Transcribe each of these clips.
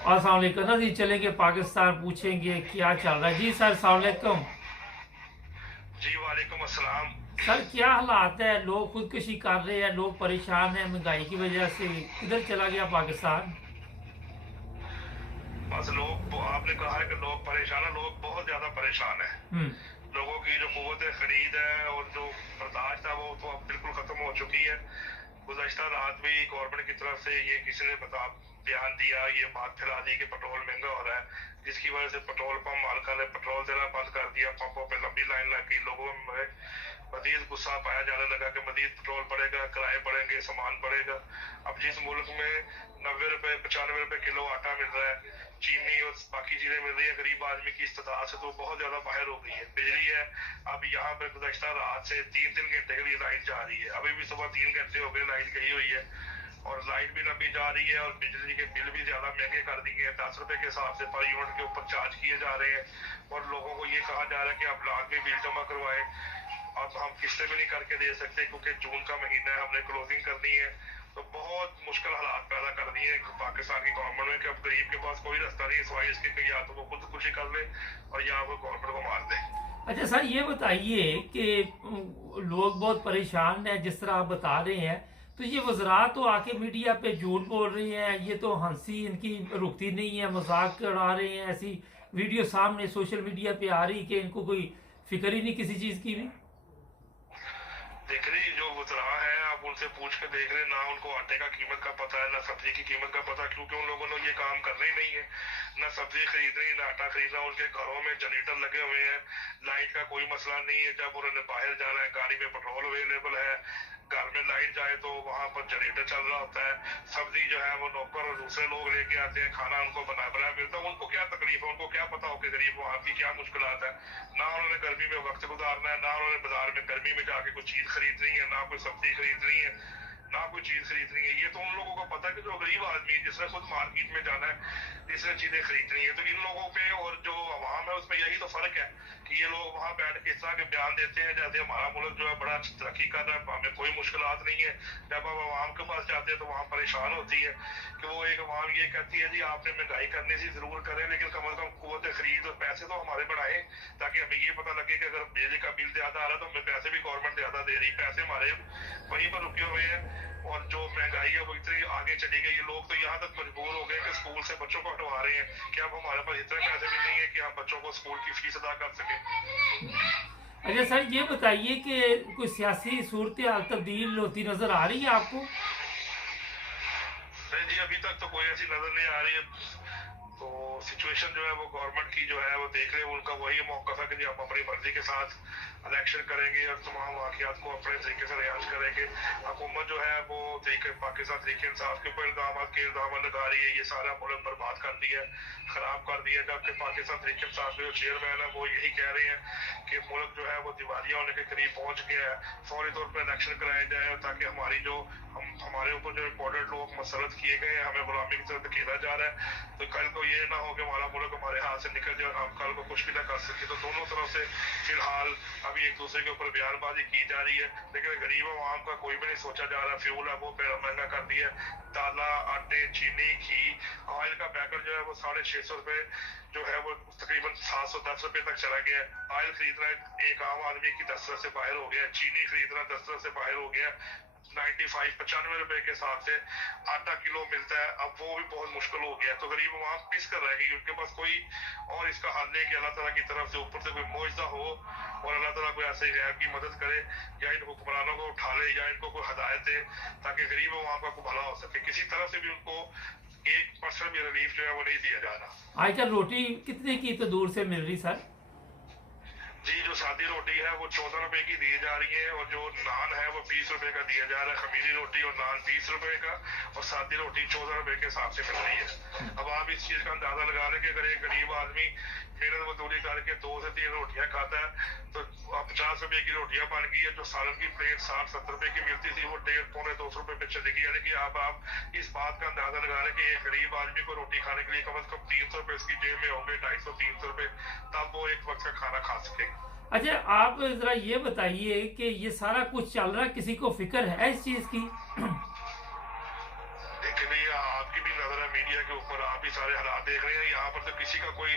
अस्सलाम वालेकुम ना जी। चलेंगे पाकिस्तान, पूछेंगे क्या चल रहा है जी। सर अस्सलाम वालेकुम। जी वालेकुम अस्सलाम। सर क्या हालात है, लोग खुदकुशी कर रहे हैं, लोग परेशान हैं महंगाई की वजह से। किधर चला गया पाकिस्तान। बस लोग आपने कहा है कि लोग परेशान है, लोग बहुत ज्यादा परेशान है। हम्म। लोगों की जो कुव्वत खरीद है और जो बर्दाश्त है वो तो अब बिल्कुल खत्म हो चुकी है। गुज़श्ता रात भी गवर्नमेंट की तरफ से ये किसी ने बयान दिया, ये बात फैला दी कि पेट्रोल महंगा हो रहा है, जिसकी वजह से पेट्रोल पंप मालिका ने पेट्रोल देना बंद कर दिया। पंपों पे लंबी लाइन लग गई, लोगों में मजीद गुस्सा पाया जाने लगा कि मजीद पेट्रोल बढ़ेगा, किराए बढ़ेंगे, सामान बढ़ेगा। अब जिस मुल्क में 90 रुपए 95 रुपए किलो आटा मिल रहा है, चीनी और बाकी चीजें मिल रही है गरीब आदमी की इस्तेताद से, तो बहुत ज्यादा बाहर हो गई है। बिजली है, अब यहाँ पे गुज़श्ता रात से 3-3 घंटे के लिए लाइट जा रही है। अभी भी सुबह 3 घंटे हो गए लाइट गई हुई है, और लाइट भी लंबी जा रही है, और बिजली के बिल भी ज्यादा महंगे कर दिए हैं। 10 रुपए के हिसाब से पर यूनिट के ऊपर चार्ज किए जा रहे हैं, और लोगों को ये कहा जा रहा है कि आप लाख में बिल जमा करवाएं। अब हम किस्तें भी नहीं करके दे सकते क्योंकि जून का महीना है, हमने क्लोजिंग करनी है। तो बहुत मुश्किल हालात पैदा कर दिए पाकिस्तान की गवर्नमेंट ने कि अब गरीब के पास कोई रास्ता नहीं है सिवाय इसके कि या तो वो खुदकुशी कर ले और या वो गवर्नमेंट को मार दे। अच्छा सर ये बताइए कि लोग बहुत परेशान हैं जिस तरह आप बता रहे हैं, तो ये वज़रा तो आके मीडिया पे झूठ बोल रहे हैं, ये तो हंसी इनकी रुकती नहीं है, मजाक उड़ा रहे हैं। ऐसी वीडियो सामने सोशल मीडिया पे आ रही कि इनको कोई फिक्र ही नहीं किसी चीज़ की भी। देख रही जो वज़रा है, आप उनसे पूछ के देख रहे, ना उनको आटे का कीमत का पता है, ना सब्जी की कीमत का पता, क्योंकि उन लोगों ने ये काम करना ही नहीं है। ना सब्जी खरीदनी, ना आटा खरीदना। उनके घरों में जनरेटर लगे हुए हैं, लाइट का कोई मसला नहीं है। जब उन्होंने बाहर जाना है, गाड़ी में पेट्रोल अवेलेबल है, घर में लाइट जाए तो वहां पर जनरेटर चल रहा होता है। सब्जी जो है वो नौकर और दूसरे लोग लेके आते हैं, खाना उनको बना बनाया मिलता है। उनको क्या तकलीफ है, उनको क्या पता हो कि गरीब वहां की क्या मुश्किलात है। ना उन्होंने गर्मी में वक्त गुजारना है, ना उन्होंने बाजार में गर्मी में जाके कुछ चीज खरीदनी है, ना कोई सब्जी खरीदनी है, ना कोई चीज खरीदनी है। ये तो उन लोगों को पता है कि जो गरीब आदमी है जिसने खुद मार्केट में जाना है, जिसने चीजें खरीदनी है। तो इन लोगों पे और जो अवाम है उसमें यही तो फर्क है कि ये लोग वहां बैठ के इस तरह के बयान देते हैं जैसे हमारा मुल्क जो है बड़ा तरक्की कर रहा है, हमें कोई मुश्किलात नहीं है। जब अब अवाम के पास जाते हैं तो वहां परेशान होती है कि वो एक अवाम ये कहती है जी आपने महंगाई करने से जरूर करें, लेकिन कम से कम कुव्वत खरीद और पैसे तो हमारे बढ़ाए, ताकि हमें ये पता लगे कि अगर बिजली का बिल ज्यादा आ रहा है तो हमें पैसे भी गवर्नमेंट ज्यादा दे रही, पैसे हमारे वहीं पर रुके हुए हैं। और जो महंगाई है वो इतनी आगे चली गई है, लोग तो यहाँ तक मजबूर हो गए कि स्कूल से बच्चों को हटवा रहे हैं कि अब हमारे पास इतने पैसे भी नहीं है कि हम बच्चों को स्कूल की फीस अदा कर सके। अच्छा सर ये बताइए कि कोई सियासी सूरत हाल तब्दील होती नजर आ रही है आपको। नहीं जी, अभी तक तो कोई ऐसी नजर नहीं आ रही है। तो सिचुएशन जो है वो गवर्नमेंट की जो है वो देख रहे हैं, उनका वही मौका था कि जी हम अपनी मर्जी के साथ इलेक्शन करेंगे और तमाम वाकयात को अपने तरीके से रियाज करेंगे। हुकूमत जो है वो तरीके पाकिस्तान तरीके इंसाफ के ऊपर इल्जाम लगा रही है, ये सारा मुल्क बर्बाद कर दिया, खराब कर दिया। जबकि पाकिस्तान तरीके इंसाफ के जो चेयरमैन है वो यही कह रहे हैं कि मुल्क जो है वो दिवालिया होने के करीब पहुंच गया है, फौरी तौर पर इलेक्शन कराए जाए ताकि हमारी जो हमारे ऊपर जो इम्पोर्टेंट लोग मसरत किए गए हैं, हमें गुलामी की तरफ धकेला जा रहा है। तो कल को ये ना हो कि हमारा मुल्क हमारे हाथ से निकल जाए और हम कल को कुछ भी ना कर सके। तो दोनों तरफ से फिलहाल अभी एक दूसरे के ऊपर बयानबाजी की जा रही है, लेकिन गरीब आवाम का कोई भी नहीं सोचा जा रहा। फ्यूल है वो महंगा कर दिया, दाला, आटे, चीनी, घी, ऑयल का पैकेट जो है वो 650 रुपए जो है वो तकरीबन 710 रुपए तक चला गया है। ऑयल खरीदना एक आम आदमी की दस्तरत से बाहर हो गया, चीनी खरीदना दस्तरत से बाहर हो गया। 95-95 रुपए के हिसाब से आटा किलो मिलता है, अब वो भी बहुत मुश्किल हो गया। तो गरीब वहां पिस कर रह गई, उनके पास कोई और इसका हल नहीं कि अल्लाह ताला की तरफ से ऊपर से कोई मुआवजा हो और अल्लाह ताला कोई ऐसे गैर की मदद करे या इन हुक्मरानों को उठा ले या इनको कोई हदायत दे ताकि गरीब वहां का कोई भला हो सके। किसी तरफ से भी उनको 1% भी रिलीफ जो है वो नहीं दिया जा रहा। आजकल रोटी कितने की तो दूर से मिल रही सर। जी, जो सादी रोटी है वो 14 रुपए की दी जा रही है, और जो नान है वो 20 रुपए का दिया जा रहा है। खमीरी रोटी और नान 20 रुपए का, और सादी रोटी 14 रुपए के हिसाब से मिल रही है। अब आप इस चीज का अंदाजा लगा रहे कि अगर एक गरीब आदमी मेहनत मजदूरी करके 2 से 3 रोटियां खाता है तो 50 रुपए की रोटियां बन गई है। जो सालन की प्लेट 60-70 रुपए की मिलती थी वो 150-200 रुपए पे चली गई। यानी कि आप इस बात का अंदाजा लगा रहे कि एक गरीब आदमी को रोटी खाने के लिए कम से कम 300 रुपए उसकी जेब में होंगे, 250-300 रुपए, तब वो एक वक्त का खाना खा सके। अच्छा आप जरा ये बताइए कि ये सारा कुछ चल रहा है, किसी को फिक्र है इस चीज की। देखिए भैया, आपकी भी नजर है मीडिया के ऊपर, आप ही सारे हालात देख रहे हैं। यहाँ पर तो किसी का कोई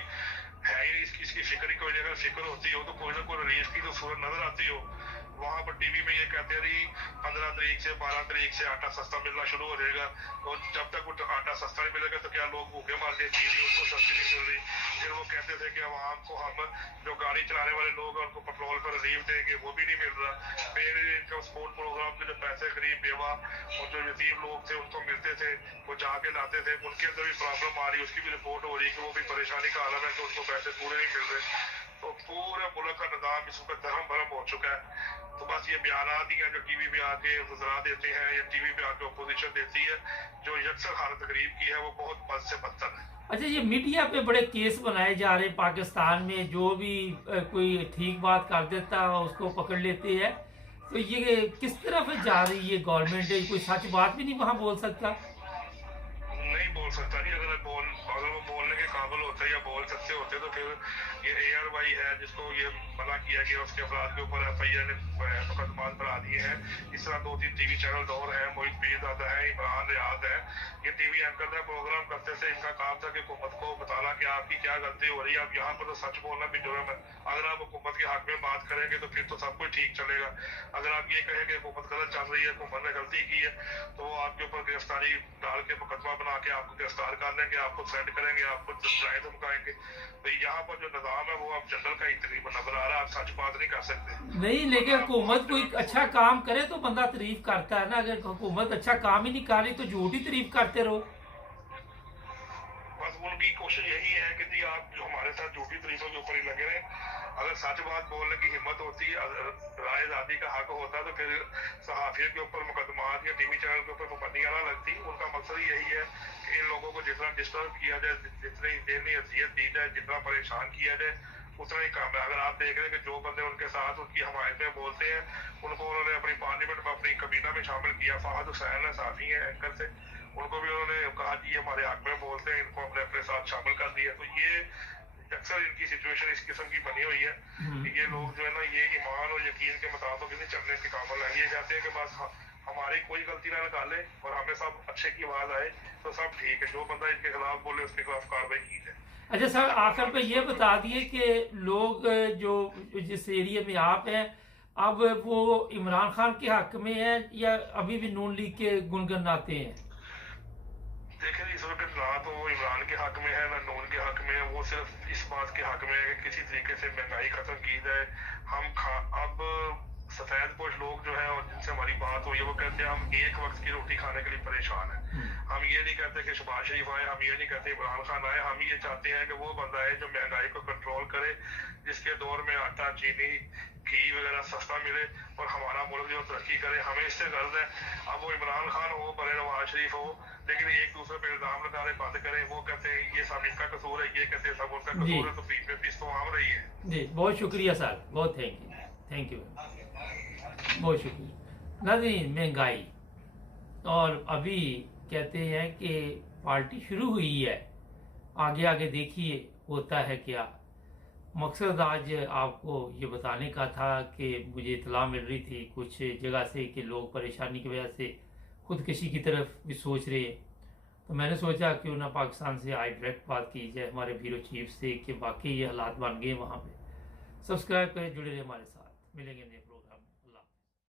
है ही नहीं, इसकी फिक्र ही कोई नहीं। अगर फिक्र होती हो तो कोई ना कोई रिलीफ की तो सूरत नजर आती हो। वहां पर टीवी में ये कहते हैं 15 तारीख से 12 तारीख से आटा सस्ता मिलना शुरू हो जाएगा, और जब तक वो आटा सस्ता नहीं मिलेगा तो क्या लोग भूखे मार के चीज उनको सस्ती नहीं मिल रही। फिर वो कहते थे कि आवाम को हम जो गाड़ी चलाने वाले लोग हैं उनको पेट्रोल पर रिलीफ देंगे, वो भी नहीं मिल रहा। फिर इनकम सपोर्ट प्रोग्राम के जो पैसे गरीब बेवा और जो यतीम लोग थे उनको मिलते थे, वो जाके लाते थे, उनके अंदर भी प्रॉब्लम आ रही है, उसकी भी रिपोर्ट हो रही है कि वो भी परेशानी का आलम है कि उनको पैसे पूरे नहीं मिल रहे। तो पूरे मुल्क का निजाम इस वक्त धर्म भरम हो चुका है। तो बस ये बयानात ही हैं जो टीवी पे आके वज़रा देते हैं या टीवी पे आके अपोजिशन देती है, जो यकसर हालत गरीब की है वो बहुत बद से बदतर है। अच्छा, ये मीडिया पे बड़े केस बनाए जा रहे हैं पाकिस्तान में, जो भी कोई ठीक बात कर देता है उसको पकड़ लेते हैं। तो ये किस तरफ जा रही है गवर्नमेंट? कोई सच बात भी नहीं वहाँ बोल सकता? नहीं बोल सकता नहीं। अगर वो बोलने के काबिल होते या बोल सकते होते तो फिर ये ARY है जिसको ये मना किया गया, उसके अफराद के ऊपर FIR ने मुकदमा बढ़ा दिए हैं। इस तरह 2-3 टीवी चैनल और हैं, मोहित पीरजादा है, इमरान रियाद है, ये टीवी एंकर का प्रोग्राम करते थे। इनका काम था कि हुकूमत को बताना कि आपकी क्या गलती हो रही है। अब यहाँ पर तो सच बोलना भी जुर्म है। अगर आप हुकूमत के हक में बात करेंगे तो फिर तो सब कुछ ठीक चलेगा। अगर आप ये कहें कि हुकूमत गलत चल रही है, हुकूमत ने गलती की है, तो वो आपके ऊपर गिरफ्तारी डाल के मुकदमा बना के आपको गिरफ्तार कर लेंगे, आपको थ्रेट करेंगे, आपको ड्राई धमकाएंगे। तो यहाँ पर जो निजाम है वो अब जंगल का ही तकरीबन नजर आ रहा है। आप सच बात नहीं कर सकते। नहीं, लेकिन हुकूमत कोई अच्छा काम करे तो बंदा तारीफ करता है ना। अगर हुकूमत अच्छा काम ही नहीं कर रही तो झूठी तारीफ करते रहो। बस उनकी कोशिश यही है कि जी आप जो हमारे साथ झूठी तारीफों के ऊपर ही लगे रहे। अगर सच बात बोलने की हिम्मत होती, राय आजादी का हक होता तो फिर सहाफियों के ऊपर मुकदमात या टीवी चैनल के ऊपर पाबंदियां ना लगती। उनका मकसद ही यही है कि इन लोगों को जितना डिस्टर्ब किया जाए, जितनी देनी अजियत दी जाए, जितना परेशान किया जाए, उतना ही काम है। अगर आप देख रहे हैं कि जो बंदे उनके साथ उनकी हमायत में बोलते हैं उनको उन्होंने अपनी पार्लियामेंट में अपनी कबीना में शामिल किया। फहद हुसैन है, साफी है एंकर से, उनको भी उन्होंने कहा जी हमारे हक में बोलते हैं, इनको हमने अपने साथ शामिल कर दिया। तो ये अक्सर इनकी सिचुएशन इस किस्म की बनी हुई है कि ये लोग जो है ना ये ईमान और यकीन के मुताबिक नहीं चलने के काबिल है। ये चाहते हैं कि बस हमारी कोई गलती ना निकाले और हमें सब अच्छे की आवाज आए तो सब ठीक है, जो बंदा इनके खिलाफ बोले उसके खिलाफ कार्रवाई की जाए। अच्छा सर, आखिर पे ये बता दिए कि लोग जो जिस एरिया में आप हैं अब वो इमरान खान के हक में है या अभी भी नून लीग के गुनगुनाते हैं? देखिए इस वक्त ना तो वो इमरान के हक में है ना नून के हक में है। वो सिर्फ इस बात के हक में है कि किसी तरीके से महंगाई खत्म की जाए। अब सफेद पोश लोग जो है और जिनसे हमारी बात हुई है वो कहते हैं हम एक वक्त की रोटी खाने के लिए परेशान है। हम ये नहीं कहते कि शहबाज शरीफ आए, हम ये नहीं कहते इमरान खान आए, हम ये चाहते हैं कि वो बंदा है जो महंगाई को कंट्रोल करे, जिसके दौर में आटा चीनी घी वगैरह सस्ता मिले और हमारा मुल्क जो तरक्की करे। हमें इससे गर्ज है। अब वो इमरान खान हो बड़े नवाज शरीफ हो, लेकिन एक दूसरे पे इल्जाम लगाने बंद करें। वो कहते हैं ये सब इनका कसूर है, ये कहते हैं सब उनका कसूर है, तो बीच में पीस तो आम रही है। जी बहुत शुक्रिया सर, बहुत थैंक यू बहुत शुक्रिया। नाज़रीन, महंगाई और अभी कहते हैं कि पार्टी शुरू हुई है, आगे आगे देखिए होता है क्या। मकसद आज आपको ये बताने का था कि मुझे इतला मिल रही थी कुछ जगह से कि लोग परेशानी की वजह से खुदकशी की तरफ भी सोच रहे हैं। तो मैंने सोचा क्यों ना पाकिस्तान से आज डायरेक्ट बात की जाए हमारे ब्यूरो चीफ से कि वाकई ये हालात बन गए वहाँ पे। सब्सक्राइब करें, जुड़े रहे हमारे साथ, मिलेंगे।